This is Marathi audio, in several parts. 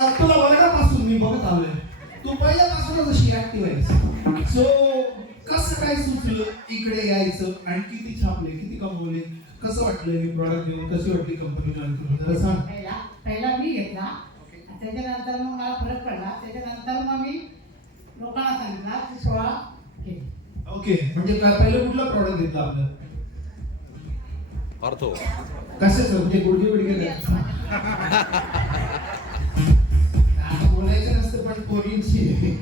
तुला वर्गापासून मी बघत आलोय, तू पहिल्यापासूनच अशी ऍक्टिव्ह आहेस. सो कसं काय सुचलं इकडे यायचं आणि किती छापले, किती कमवले, कसं वाटलं मी प्रॉडक्ट घेऊन, कशी वाटली कंपनी जॉईन करून, जरा सांग. पहिला मी घेतला, त्याच्यानंतर मग मला फरक पडला, त्याच्यानंतर मग मी लोकांना सांगितला की 16 केली. ओके, म्हणजे पहिलं कुठलं प्रॉडक्ट घेतलं आपलं? ऑर्थो. कशाचं, म्हणजे गुडघे बिडघे बोलायचं नसतं पण पोरींची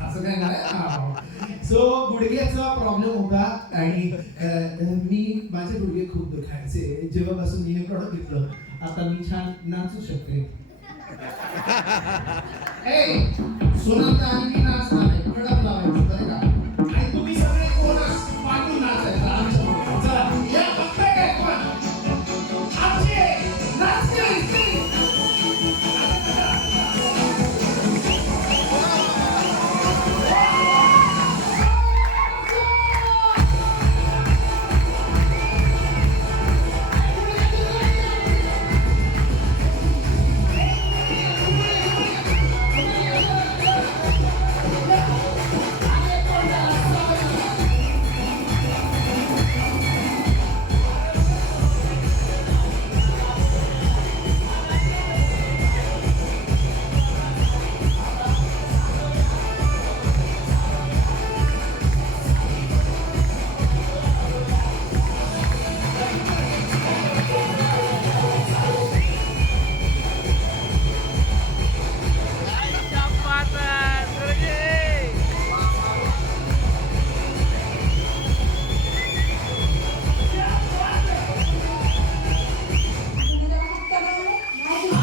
असं काय नाही. सो गुडघ्याचा प्रॉब्लेम होता आणि मी माझे गुडघे खूप दुखायचे. जेव्हापासून मी हे प्रॉडक्ट घेतलं, आता मी छान नाचू शकते. सोनलता आणि